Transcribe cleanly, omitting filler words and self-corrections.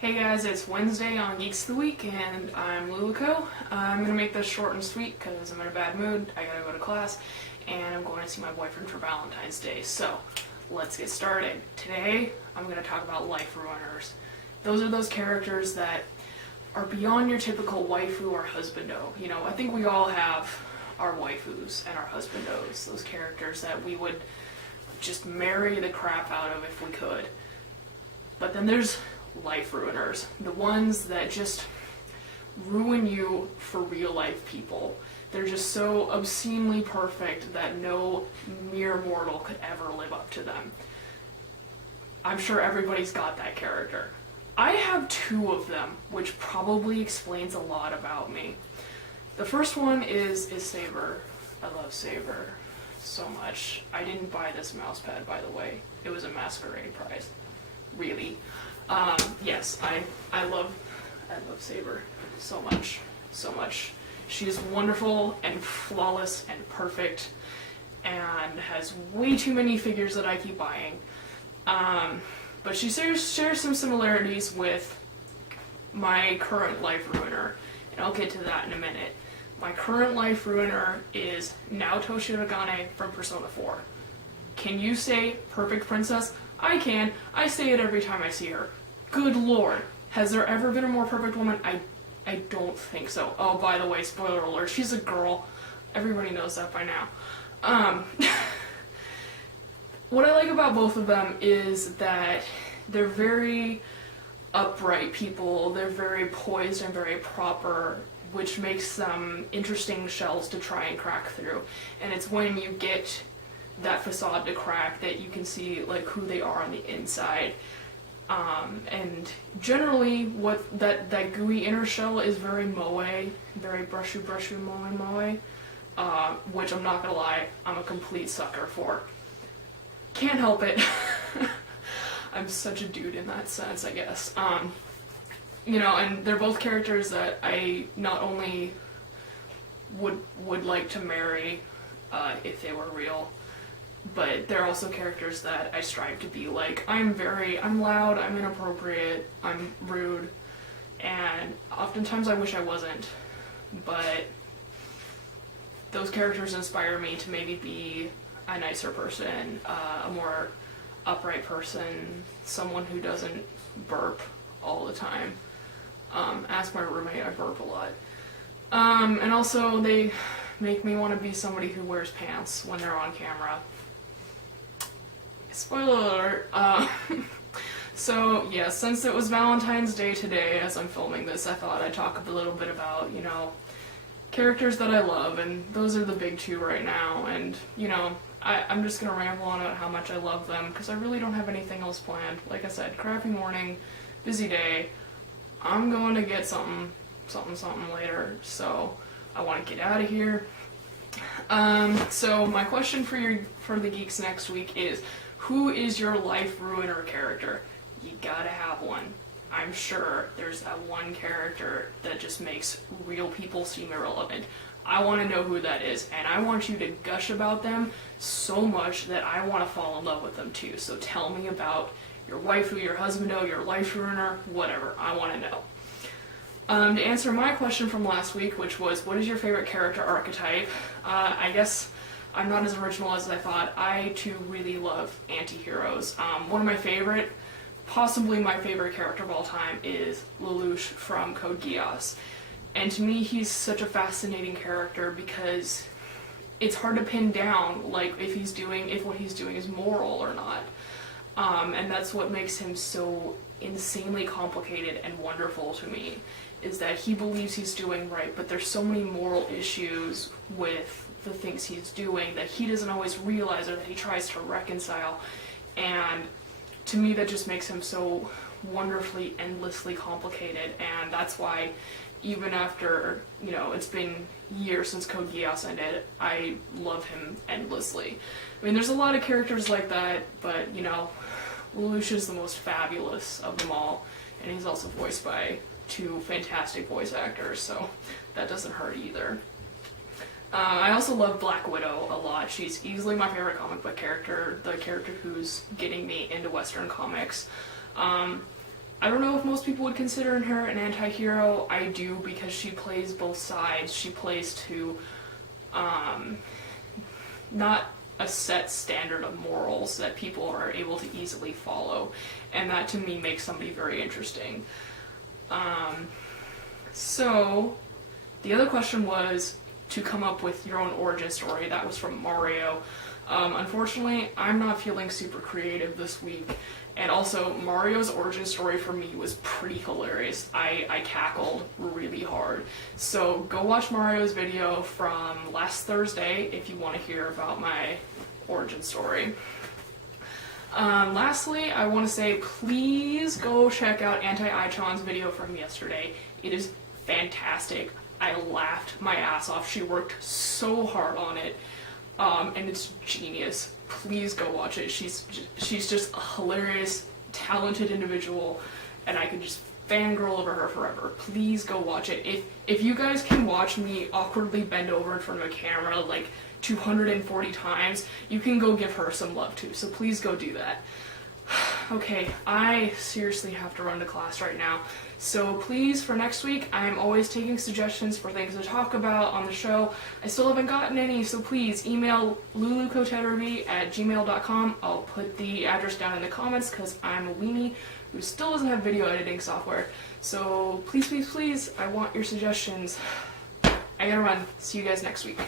Hey guys, it's Wednesday on Geeks of the Week, and I'm Luluko. I'm gonna make this short and sweet because I'm in a bad mood. I gotta go to class, and I'm going to see my boyfriend for Valentine's Day. So, let's get started. Today, I'm gonna talk about life ruiners. Those are those characters that are beyond your typical waifu or husbando. You know, I think we all have our waifus and our husbandos. Those characters that we would just marry the crap out of if we could. But then there's life ruiners, the ones that just ruin you for real life people. They're just so obscenely perfect that no mere mortal could ever live up to them. I'm sure everybody's got that character. I have two of them, which probably explains a lot about me. The first one is Saber. I love Saber so much. I didn't buy this mouse pad, by the way. It was a masquerade prize. Really. Yes, I love Saber so much. She is wonderful and flawless and perfect, and has way too many figures that I keep buying. But she shares some similarities with my current life ruiner, and I'll get to that in a minute. My current life ruiner is Naoto from Persona 4. Can you say perfect princess? I can. I say it every time I see her. Good lord. Has there ever been a more perfect woman? I don't think so. Oh, by the way, spoiler alert, she's a girl. Everybody knows that by now. What I like about both of them is that they're very upright people. They're very poised and very proper, which makes them interesting shells to try and crack through. And it's when you get that facade to crack that you can see like who they are on the inside. And generally what that gooey inner shell is very moe, very brushy moe, which I'm not gonna lie, I'm a complete sucker for. Can't help it. I'm such a dude in that sense, I guess. You know, and they're both characters that I not only would like to marry if they were real, but they're also characters that I strive to be like. I'm loud, I'm inappropriate, I'm rude, and oftentimes I wish I wasn't, but those characters inspire me to maybe be a nicer person, a more upright person, someone who doesn't burp all the time. Ask my roommate, I burp a lot. And also they make me want to be somebody who wears pants when they're on camera. Spoiler alert. So yeah, since it was Valentine's Day today, as I'm filming this, I thought I'd talk a little bit about, you know, characters that I love, and those are the big two right now. And, you know, I'm just gonna ramble on about how much I love them, because I really don't have anything else planned. Like I said, crappy morning, busy day. I'm going to get something later, so I want to get out of here. So my question for the geeks next week is, who is your life ruiner character? You gotta have one. I'm sure there's that one character that just makes real people seem irrelevant. I want to know who that is, and I want you to gush about them so much that I want to fall in love with them too. So tell me about your waifu, your husbando, your life ruiner, whatever. I want to know. To answer my question from last week, which was, what is your favorite character archetype? I guess I'm not as original as I thought. I too really love anti-heroes. One of my favorite, possibly my favorite character of all time is Lelouch from Code Geass. And to me, he's such a fascinating character because it's hard to pin down, like, if what he's doing is moral or not. And that's what makes him so insanely complicated and wonderful to me, is that he believes he's doing right, but there's so many moral issues with the things he's doing that he doesn't always realize, or that he tries to reconcile. And to me, that just makes him so wonderfully, endlessly complicated. And that's why, even after, you know, it's been years since Code Geass ended, I love him endlessly. I mean, there's a lot of characters like that, but, you know, Lelouch is the most fabulous of them all, and he's also voiced by two fantastic voice actors, so that doesn't hurt either. I also love Black Widow a lot. She's easily my favorite comic book character, the character who's getting me into Western comics. I don't know if most people would consider her an anti-hero. I do, because she plays both sides. She plays to not a set standard of morals that people are able to easily follow, and that to me makes somebody very interesting. So the other question was to come up with your own origin story. That was from Mario. Unfortunately, I'm not feeling super creative this week, and also Mario's origin story for me was pretty hilarious. I cackled really hard. So go watch Mario's video from last Thursday if you want to hear about my origin story. Lastly, I want to say please go check out Anti-Ichan's video from yesterday. It is fantastic. I laughed my ass off. She worked so hard on it, and it's genius. Please go watch it. She's just a hilarious, talented individual, and I could just fangirl over her forever. Please go watch it. If you guys can watch me awkwardly bend over in front of a camera like 240 times, you can go give her some love too. So please go do that. Okay, I seriously have to run to class right now. So please, for next week, I'm always taking suggestions for things to talk about on the show. I still haven't gotten any, so please email lulukoterebi@gmail.com. I'll put the address down in the comments because I'm a weenie who still doesn't have video editing software. So please, please, please, I want your suggestions. I gotta run. See you guys next week.